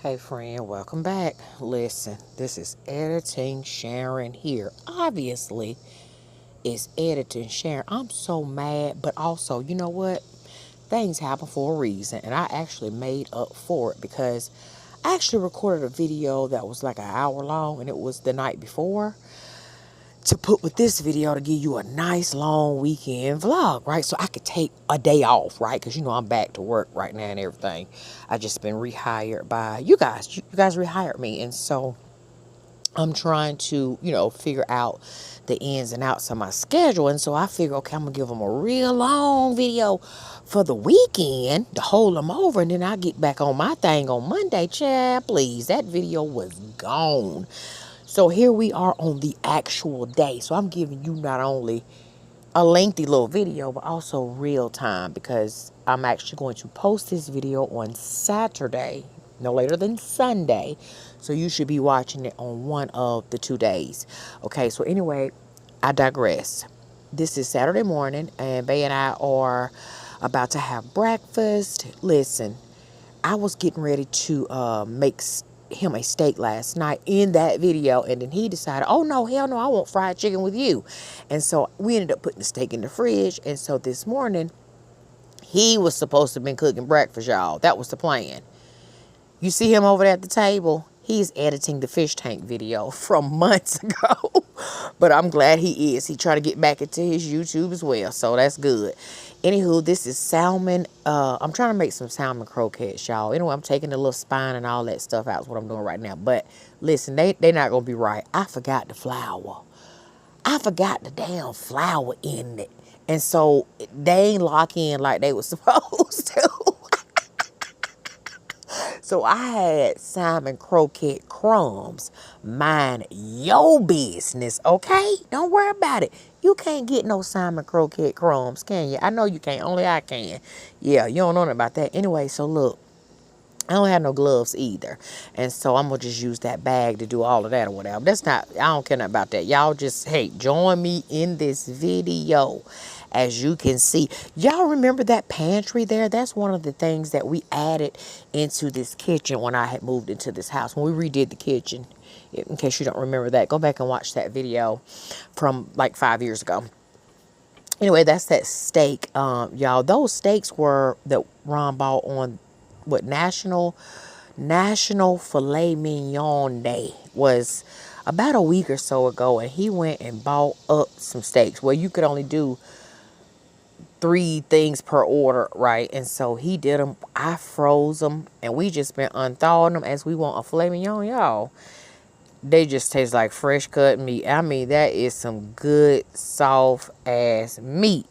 Hey friend, welcome back. Listen, this is editing Sharon here. Obviously, it's editing Sharon. I'm so mad, but also, you know what? Things happen for a reason, and I actually made up for it because I actually recorded a video that was like an hour long, and it was the night before to put with this video to give you a nice long weekend vlog, right? So I could take a day off, right? Because you know I'm back to work right now and everything. I just been rehired by you guys. You guys rehired me, and so I'm trying to, figure out the ins and outs of my schedule. And so I figure, okay, I'm gonna give them a real long video for the weekend to hold them over, and then I get back on my thing on Monday. Chad, please, that video was gone. So here we are on the actual day. So I'm giving you not only a lengthy little video, but also real time because I'm actually going to post this video on Saturday, no later than Sunday. So you should be watching it on one of the 2 days. Okay, so anyway, I digress. This is Saturday morning, and Bay and I are about to have breakfast. Listen, I was getting ready to make him a steak last night in that video, and then he decided, oh no, hell no, I want fried chicken with you. And so we ended up putting the steak in the fridge. And so this morning he was supposed to have been cooking breakfast, y'all. That was the plan. You see him over there at the table? He's editing the fish tank video from months ago. But I'm glad he is. He tried to get back into his YouTube as well. So that's good. Anywho, this is salmon. I'm trying to make some salmon croquettes, y'all. Anyway, I'm taking the little spine and all that stuff out. Is what I'm doing right now. But listen, they're not going to be right. I forgot the flour. I forgot the damn flour in it. And so they ain't lock in like they was supposed to. So I had salmon croquette crumbs. Mind your business, okay? Don't worry about it. You can't get no salmon croquette crumbs, can you? I know you can't. Only I can. Yeah, you don't know nothing about that. Anyway, so look. I don't have no gloves either. And so I'm going to just use that bag to do all of that or whatever. That's not, I don't care nothing about that. Y'all just, hey, join me in this video. As you can see, y'all remember that pantry there? That's one of the things that we added into this kitchen when I had moved into this house. When we redid the kitchen, in case you don't remember that, go back and watch that video from like 5 years ago. Anyway, that's that steak. Y'all, those steaks were that Ron bought on what National Filet Mignon Day was about a week or so ago, and he went and bought up some steaks. Well, you could only do 3 things per order, right? And so he did them. I froze them, and we just been unthawing them as we want a filet mignon, y'all. They just taste like fresh cut meat. I mean, that is some good, soft ass meat.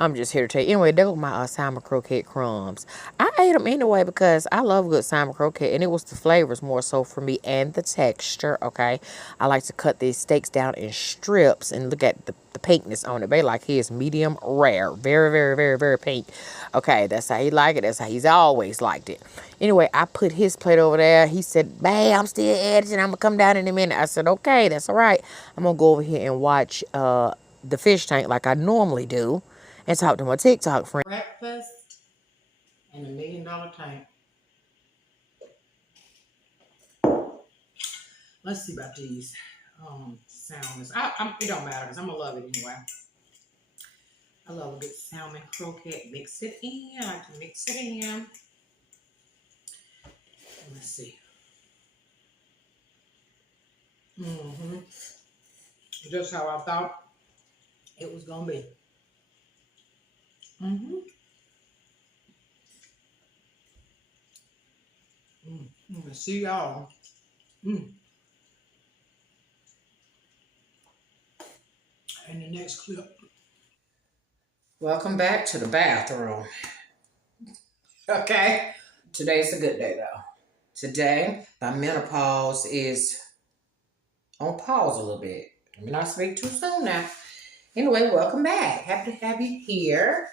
I'm just here to tell you. Anyway, there were my salmon croquette crumbs. I ate them anyway because I love good salmon croquette, and it was the flavors more so for me and the texture, okay? I like to cut these steaks down in strips and look at the pinkness on it. They like his medium rare. Very, very, very, very pink. Okay, that's how he like it. That's how he's always liked it. Anyway, I put his plate over there. He said, babe, I'm still editing. I'm going to come down in a minute. I said, okay, that's all right. I'm going to go over here and watch the fish tank like I normally do and talk to my TikTok friend. Breakfast and $1 million tank. Let's see about these salmons. It don't matter because I'm going to love it anyway. I love a good salmon croquette. Mix it in. I like to mix it in. Let's see. Just how I thought it was going to be. See y'all in the next clip. Welcome back to the bathroom. Okay. Today's a good day though. Today, my menopause is on pause a little bit. Let me not speak too soon now. Anyway, welcome back. Happy to have you here.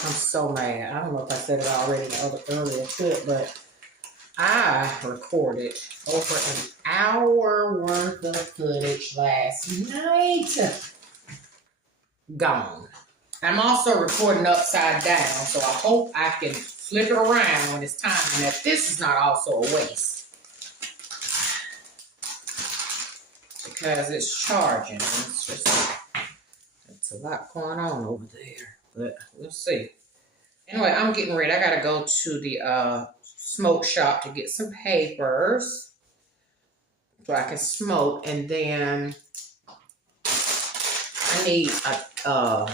I'm so mad. I don't know if I said it already in the earlier clip, but I recorded over an hour worth of footage last night. Gone. I'm also recording upside down, so I hope I can flip it around when it's time. And that this is not also a waste. Because it's charging. It's just, it's a lot going on over there. But we'll see. Anyway, I'm getting ready. I gotta go to the smoke shop to get some papers so I can smoke, and then I need a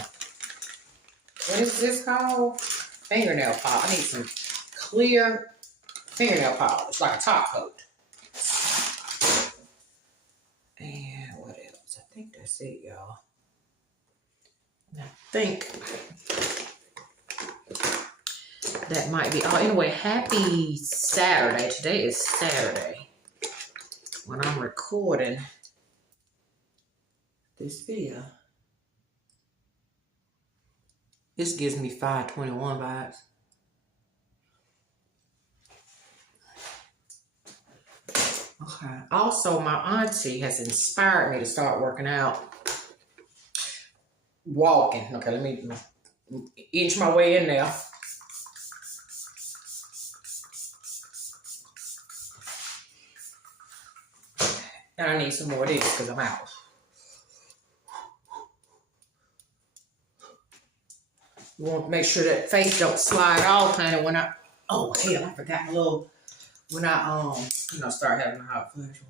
what is this called? Fingernail polish. I need some clear fingernail polish, like a top coat. And what else? I think that's it, y'all. I think that might be all. Anyway, happy Saturday. Today is Saturday when I'm recording this video. This gives me 521 vibes. Okay. Also, my auntie has inspired me to start working out. Walking. Okay, let me inch my way in there. And I need some more of this because I'm out. You want to make sure that face don't slide off, kind of when I, oh hell, I forgot my little, when I start having a hot flash or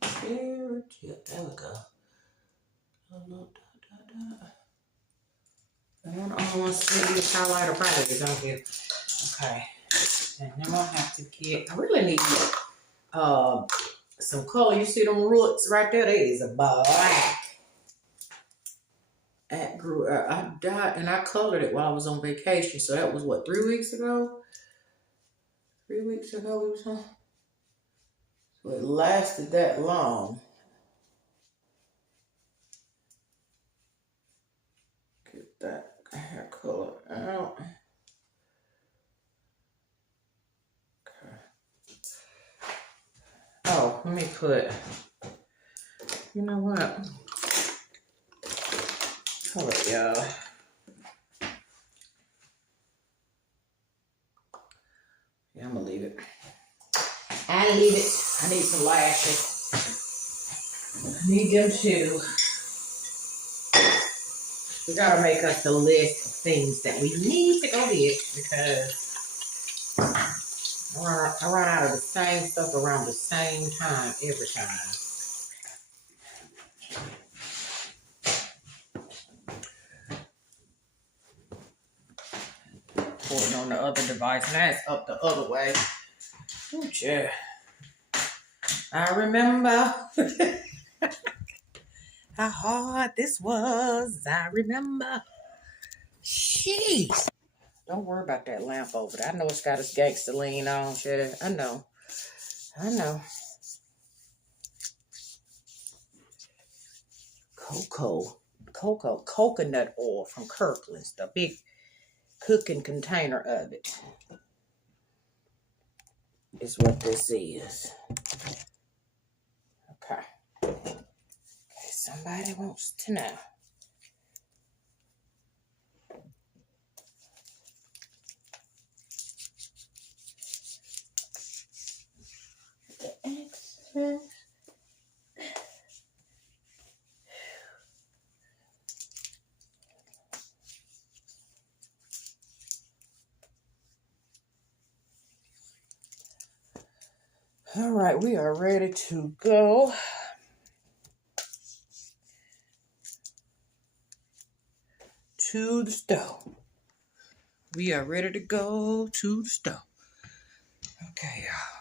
whatever. There we go. I don't want to see this highlighter product is on here. Okay. And then I'll have to get, I really need some color. You see them roots right there? That is a black. I dyed and I colored it while I was on vacation. So that was what, 3 weeks ago? 3 weeks ago we was on. So it lasted that long. Get that hair color out. Okay. Oh, let me put, you know what? Hold up, y'all. Yeah, I'm gonna leave it. I leave it. I need some lashes. I need them too. We gotta make us a list of things that we need to go get because I run out of the same stuff around the same time every time. On the other device, now it's up the other way. Oh, yeah. I remember how hard this was. I remember. Jeez. Don't worry about that lamp over there. I know it's got its gangster lean on, yeah. I know. Coconut oil from Kirkland's, the big cooking container of it is what this is. Okay, somebody wants to know. The excess. All right, we are ready to go. To the stove. We are ready to go to the stove. Okay, y'all.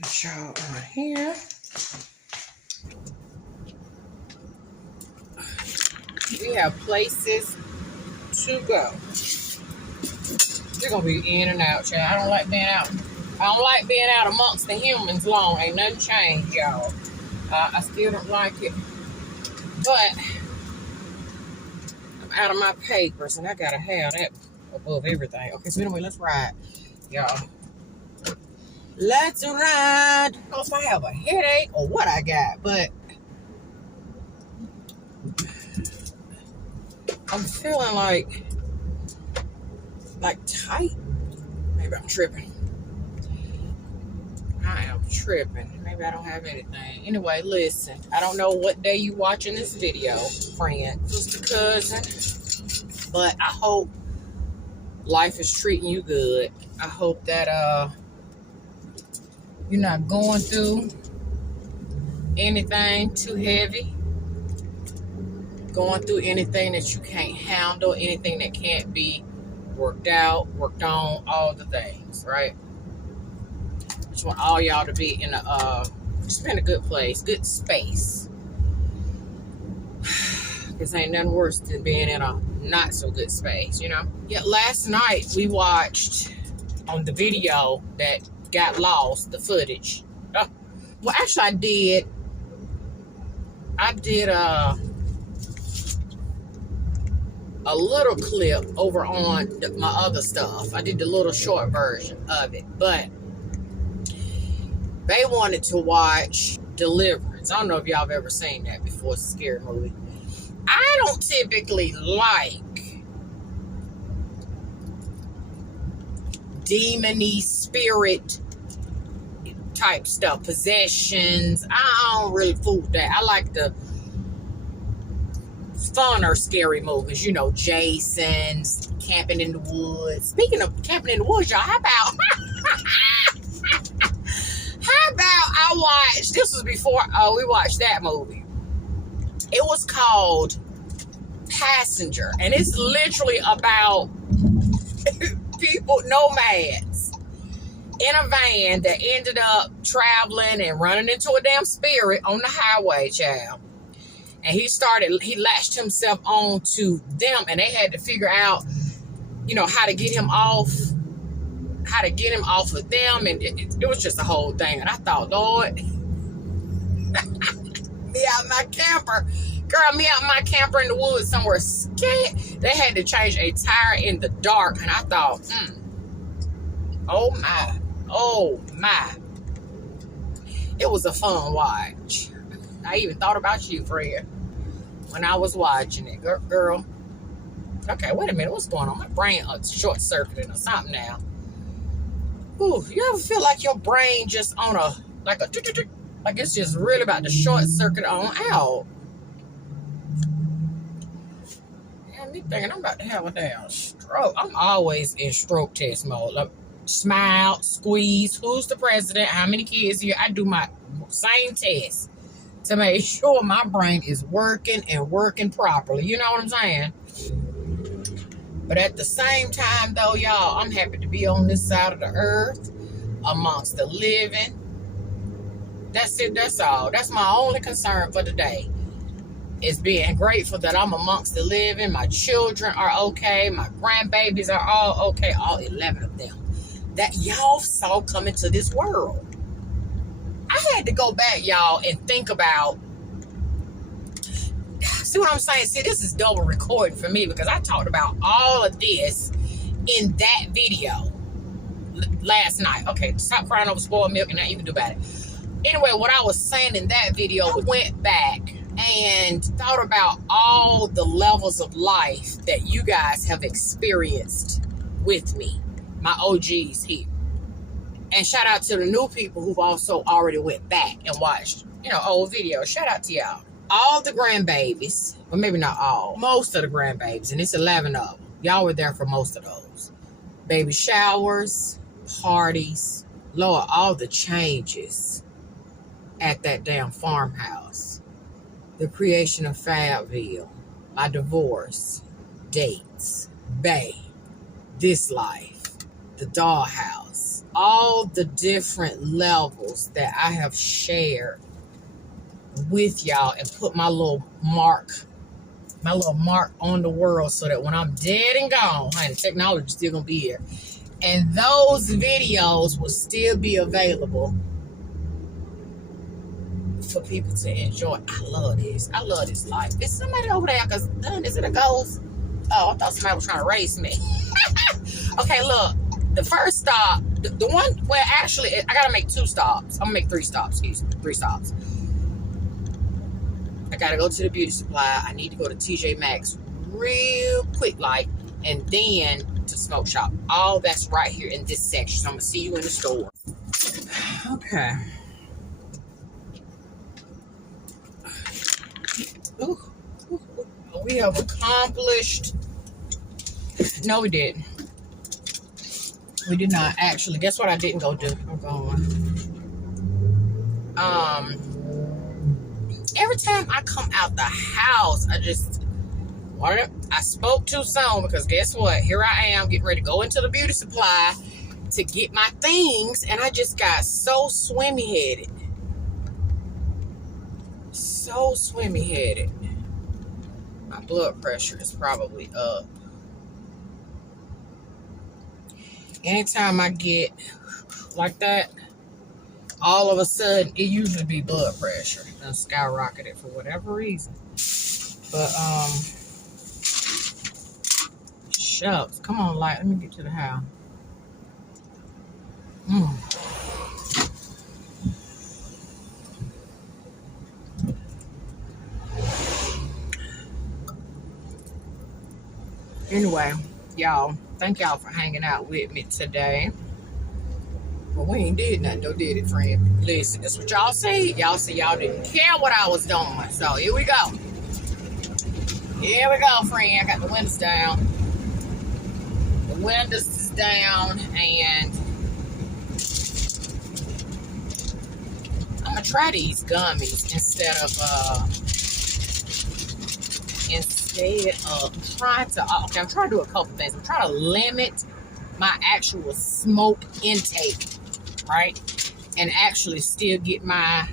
Put y'all on here. We have places to go. They're gonna be in and out, y'all. I don't like being out. I don't like being out amongst the humans long. Ain't nothing changed, y'all. I still don't like it. But I'm out of my papers, and I gotta have that above everything. Okay, so anyway, let's ride, y'all. Let's ride. I don't know if I have a headache or what I got, but I'm feeling like tight. Maybe I'm tripping. I am tripping. Maybe I don't have anything. Anyway, listen. I don't know what day you watching this video, friend, sister, cousin, but I hope life is treating you good. I hope that you're not going through anything too heavy, going through anything that you can't handle, anything that can't be worked out, worked on, all the things, right? Just want all y'all to be in a good place, good space. Because ain't nothing worse than being in a not so good space, you know? Yeah, last night we watched on the video that got lost, the footage. Well, actually I did a little clip over on my other stuff. I did the little short version of it, but they wanted to watch Deliverance. I don't know if y'all have ever seen that before. It's a scary movie. I don't typically like demony spirit type stuff, possessions. I don't really fool with that. I like the funner scary movies, you know, Jason's, Camping in the Woods. Speaking of camping in the woods, y'all, how about I watched, this was before we watched that movie. It was called Passenger, and it's literally about people, nomads, in a van that ended up traveling and running into a damn spirit on the highway, child. And he latched himself on to them, and they had to figure out, you know, how to get him off of them. And it was just a whole thing. And I thought, Lord, me out my camper in the woods somewhere scared. They had to change a tire in the dark. And I thought, oh my. It was a fun watch. I even thought about you, Fred, when I was watching it. Girl. Okay, wait a minute. What's going on? My brain short-circuiting or something now. Ooh, you ever feel like your brain just on like it's just really about to short-circuit on out? Yeah, me thinking I'm about to have a damn stroke. I'm always in stroke test mode. Like, smile, squeeze, who's the president, how many kids here? I do my same test to make sure my brain is working and working properly. You know what I'm saying? But at the same time, though, y'all, I'm happy to be on this side of the earth amongst the living. That's it. That's all. That's my only concern for today, is being grateful that I'm amongst the living. My children are okay. My grandbabies are all okay. All 11 of them that y'all saw come into this world. I had to go back, y'all, and think about, see what I'm saying? See, this is double recording for me because I talked about all of this in that video last night. Okay, stop crying over spoiled milk and nothing you can do about it. Anyway, what I was saying in that video, I went back and thought about all the levels of life that you guys have experienced with me, my OGs here. And shout out to the new people who've also already went back and watched, you know, old videos. Shout out to y'all. All the grandbabies, well, maybe not all, most of the grandbabies, and it's 11 of them. Y'all were there for most of those. Baby showers, parties, Lord, all the changes at that damn farmhouse. The creation of Fayetteville, my divorce, dates, Bay, this life, the dollhouse, all the different levels that I have shared with y'all and put my little mark on the world so that when I'm dead and gone, honey, technology's still gonna be here. And those videos will still be available for people to enjoy. I love this. I love this life. Is somebody over there? Is it a ghost? Oh, I thought somebody was trying to race me. Okay, look. The first stop, the one where actually I gotta make 2 stops. I'm gonna make 3 stops. Excuse me, 3 stops. I gotta go to the beauty supply. I need to go to TJ Maxx real quick, like, and then to smoke shop. All that's right here in this section. So I'm gonna see you in the store. Okay. Ooh, ooh, ooh. We have accomplished. No, we didn't. We did not actually. Guess what I didn't go do? I'm going. Every time I come out the house, I spoke too soon because guess what? Here I am getting ready to go into the beauty supply to get my things, and I just got so swimmy headed. So swimmy headed. My blood pressure is probably up. Anytime I get like that, all of a sudden, it usually be blood pressure. And skyrocketed for whatever reason. But, shucks. Come on, light. Let me get to the house. Anyway, y'all, thank y'all for hanging out with me today. But we ain't did nothing, though, did it, friend? Listen, that's what y'all say. Y'all say y'all didn't care what I was doing. So here we go. Here we go, friend. I got the windows down. The windows is down, and I'm gonna try these gummies instead of trying to. Okay, I'm trying to do a couple things. I'm trying to limit my actual smoke intake, right? And actually still get my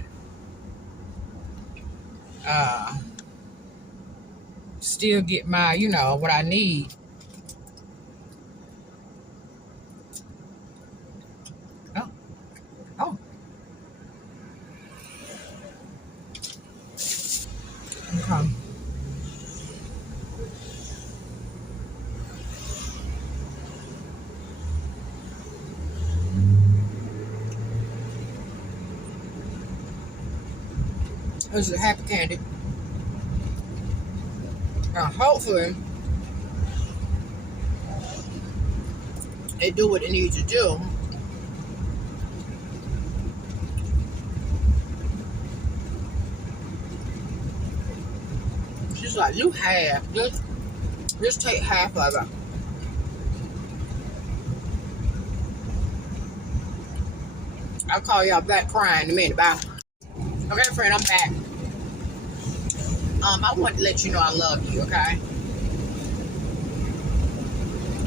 you know, what I need. Oh. Okay. This is a happy candy. Now, hopefully, it do what it needs to do. She's like, you half. Just take half of it. I'll call y'all back crying in a minute. Bye. Okay, friend, I'm back. I want to let you know I love you, okay?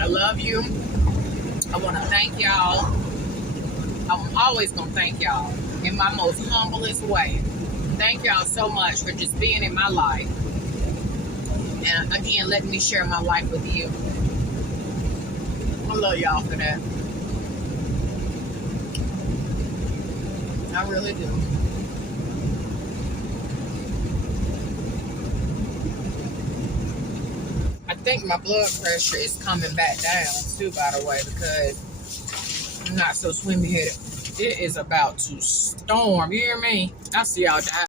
I love you. I want to thank y'all. I'm always going to thank y'all in my most humblest way. Thank y'all so much for just being in my life. And again, letting me share my life with you. I love y'all for that. I really do. I think my blood pressure is coming back down too, by the way, because I'm not so swimmy headed. It is about to storm. You hear me? I'll see y'all.